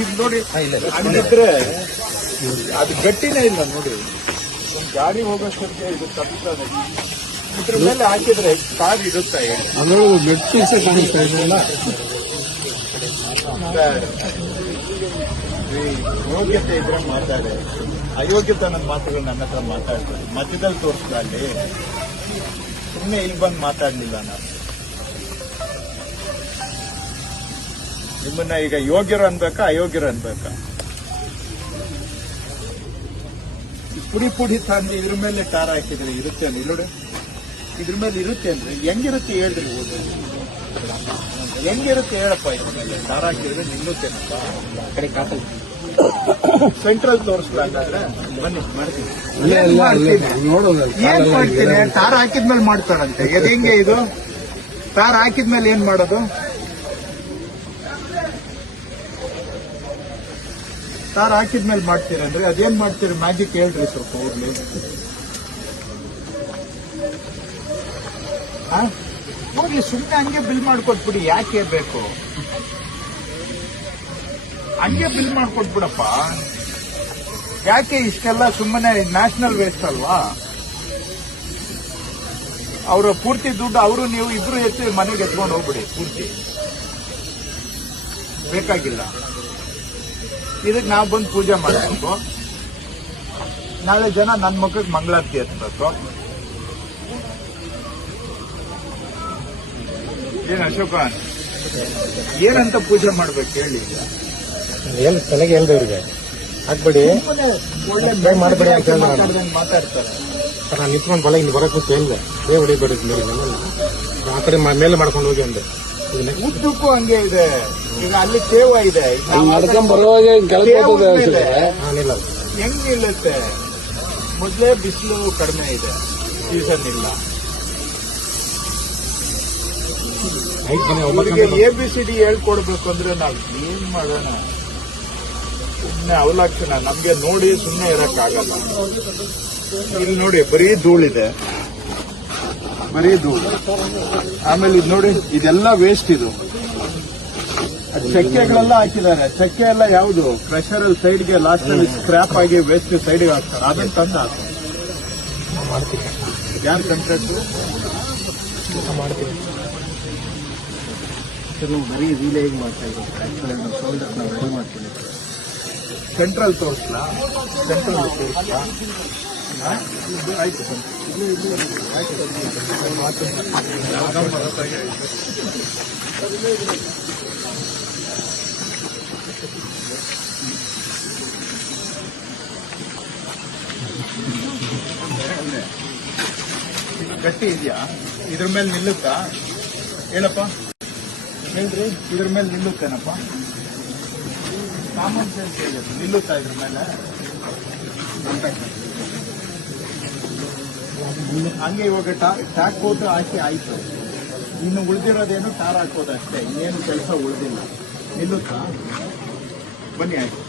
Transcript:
ಇದು ನೋಡಿ ಹಂಗಿದ್ರೆ ಅದು ಗಟ್ಟಿನೇ ಇಲ್ಲ ನೋಡಿ. ಒಂದು ಗಾಡಿ ಹೋಗೋಷ್ಟೊತ್ತಿಗೆ ಇದು ತಪ್ಪಿಸ್ತದೆ ಇದ್ರ ಮೇಲೆ ಹಾಕಿದ್ರೆ ಕಾರ್ ಇರುತ್ತಾ ಹೇಳಿ. ಕಾಣಿಸ್ತಾ ಇದೆಯಲ್ಲ ಯೋಗ್ಯತೆ ಇದ್ರೆ ಮಾತಾಡಿ. ಅಯೋಗ್ಯತೆ ನನ್ನ ಮಾತುಗಳು ನನ್ನ ಹತ್ರ ಮಾತಾಡ್ತಾರೆ. ಮಧ್ಯದಲ್ಲಿ ತೋರಿಸ್ತಾ ಅಲ್ಲಿ. ಸುಮ್ಮನೆ ಇಲ್ಲಿ ಬಂದು ಮಾತಾಡ್ಲಿಲ್ಲ ನಾನು. ನಿಮ್ಮನ್ನ ಈಗ ಯೋಗ್ಯರು ಅನ್ಬೇಕಾ ಅಯೋಗ್ಯರು ಅನ್ಬೇಕಾ? ಈ ಪುಡಿ ಪುಡಿ ತಂದು ಇದ್ರ ಮೇಲೆ ಟಾರ್ ಹಾಕಿದ್ರೆ ಇರುತ್ತೆ ಅಂದ್ರೆ ನೋಡಿ. ಇದ್ರ ಮೇಲೆ ಇರುತ್ತೆ ಅಂದ್ರೆ ಹೆಂಗಿರುತ್ತೆ ಹೇಳ್ರಿ ಓದು. ಹೆಂಗಿರುತ್ತೆ ಹೇಳಪ್ಪ ಇದ್ರ ಮೇಲೆ? ಟಾರ್ ಹಾಕಿದ್ರೆ ನಿಲ್ಲುತ್ತೆ ಕಡೆ ಕಾಟಲ್ ಸೆಂಟ್ರಲ್ ತೋರಿಸ್ಬೇಕಾದ್ರೆ ಬನ್ನಿ ಮಾಡ್ತೀನಿ. ಏನ್ ಮಾಡ್ತೀನಿ? ಟಾರ್ ಹಾಕಿದ್ಮೇಲೆ ಮಾಡ್ತಾರಂತೆ. ಹೆಂಗೆ ಇದು? ಟಾರ್ ಹಾಕಿದ್ಮೇಲೆ ಏನ್ ಮಾಡೋದು? ಟಾರ್ ಹಾಕಿದ್ಮೇಲೆ ಮಾಡ್ತೀರಂದ್ರೆ ಅದೇನ್ ಮಾಡ್ತೀರಿ? ಮ್ಯಾಜಿಕ್ ಹೇಳ್ರಿ ಸ್ವಲ್ಪ ಹೋಗ್ಲಿ? ಹೋಗ್ಲಿ ಸುಮ್ಮನೆ ಹಂಗೆ ಬಿಲ್ ಮಾಡ್ಕೊಟ್ಬಿಡಿ, ಯಾಕೆ ಬೇಕು? ಹಂಗೆ ಬಿಲ್ ಮಾಡ್ಕೊಟ್ಬಿಡಪ್ಪ. ಯಾಕೆ ಇಷ್ಟೆಲ್ಲ ಸುಮ್ಮನೆ ನ್ಯಾಷನಲ್ ವೇಸ್ಟ್ ಅಲ್ವಾ? ಅವರ ಪೂರ್ತಿ ದುಡ್ಡು ಅವರು, ನೀವು ಇಬ್ರು ಎತ್ತಿ ಮನೆಗೆ ಎತ್ಕೊಂಡು ಹೋಗ್ಬಿಡಿ, ಪೂರ್ತಿ. ಬೇಕಾಗಿಲ್ಲ. ಇದಕ್ಕೆ ನಾವು ಬಂದು ಪೂಜೆ ಮಾಡಬೇಕು. ನಾಳೆ ಜನ ನನ್ನ ಮಕ್ಕಳಿಗೆ ಮಂಗಳಾರತಿ ಹತ್ಬೇಕು ಏನು ಅಶೋಕ? ಏನಂತ ಪೂಜೆ ಮಾಡ್ಬೇಕು ಹೇಳಿ? ಏನು ತಲೆಗೆ ಹೇಳ್ದೆ ಇವ್ರಿಗೆ ಹಾಕ್ಬೇಡಿ. ಒಳ್ಳೆ ಮಾಡ್ಬೇಡಿ ಅಂತ ಹೇಳಿದ್ರು ನಾನು. ಮಾತಾಡ್ತಾರೆ ನಾನು ನಿಂತ್ಕೊಂಡು ಬಲ ಇಲ್ಲಿ ಬರಕ್ಕೆ ಕೂತು ಹೇಳಿದೆ. ಬೇ ಹೊಡಿಬೇಡಿ ಆ ಕಡೆ ಮೇಲೆ ಮಾಡ್ಕೊಂಡು ಹೋಗಿ ಅಂದೆ. ಉದ್ದಕ್ಕೂ ಹಂಗೆ ಇದೆ. ಈಗ ಅಲ್ಲಿ ತೇವ ಇದೆ. ನಡ್ಕೊಂಡ್ ಬರುವಾಗ ಹೆಂಗ್ ನಿಲ್ಲುತ್ತೆ? ಮೊದ್ಲೇ ಬಿಸಿಲು ಕಡಿಮೆ ಇದೆ. ಸೀಸನ್ ಇಲ್ಲ. ಎ ಬಿ ಸಿ ಡಿ ಹೇಳ್ಕೊಡ್ಬೇಕು ಅಂದ್ರೆ ನಾವ್ ಏನ್ ಮಾಡೋಣ? ಸುಮ್ನೆ ಅವಲಕ್ಷಣ. ನಮ್ಗೆ ನೋಡಿ ಸುಮ್ನೆ ಇರಕ್ಕಾಗಲ್ಲ. ಇಲ್ಲಿ ನೋಡಿ ಬರೀ ಧೂಳಿದೆ. ಬರೀ ಧೂಳು. ಆಮೇಲೆ ಇದು ನೋಡಿ ಇದೆಲ್ಲ ವೇಸ್ಟ್ ಇದು. ಚಕ್ಕೆಗಳೆಲ್ಲ ಹಾಕಿದ್ದಾರೆ. ಚಕ್ಕೆ ಎಲ್ಲ ಯಾವುದು? ಪ್ರೆಷರ್ ಅಲ್ಲಿ ಸೈಡ್ಗೆ ಲಾಸ್ಟ್ ಅಲ್ಲಿ ಸ್ಕ್ರಾಪ್ ಆಗಿ ವೇಸ್ಟ್ ಸೈಡ್ಗೆ ಹಾಕ್ತಾರೆ. ಅದನ್ನ ತಂದು ಹಾಕ್ತಾರೆ. ಯಾರು ಮಾಡ್ತೀವಿ ಬರೀ ಮಾಡ್ತಾ ನಾವು ರೆಡಿ ಸೆಂಟ್ರಲ್ ತೋರಿಸ್ಲಾ? ಸೆಂಟ್ರಲ್ ತೋರಿಸ್ಲಾ? ಆಯ್ತು ಸರ್. ಇದು ಗಟ್ಟಿ ಇದೆಯಾ? ಇದ್ರ ಮೇಲೆ ನಿಲ್ಲುತ್ತಾ? ಹೇಳಪ್ಪ ಹೇಳ್ರಿ, ಇದ್ರ ಮೇಲೆ ನಿಲ್ಲುತ್ತೇನಪ್ಪ? ಕಾಮನ್ ಸೆನ್ಸ್ ಹೇಳಿ ನಿಲ್ಲುತ್ತಾ ಇದ್ರ ಮೇಲೆ? ಹಂಗೆ ಇವಾಗ ಟ್ಯಾಕ್ ಕೋಟ್ ಹಾಕಿ ಆಯ್ತು. ಇನ್ನು ಉಳಿದಿರೋದೇನು ಟಾರ್ ಹಾಕೋದಷ್ಟೇ ಇನ್ನೇನು ಕೆಲಸ ಉಳಿದಿಲ್ಲ. ನಿಲ್ಲುತ್ತಾ? ಬನ್ನಿ ಆಯ್ತು.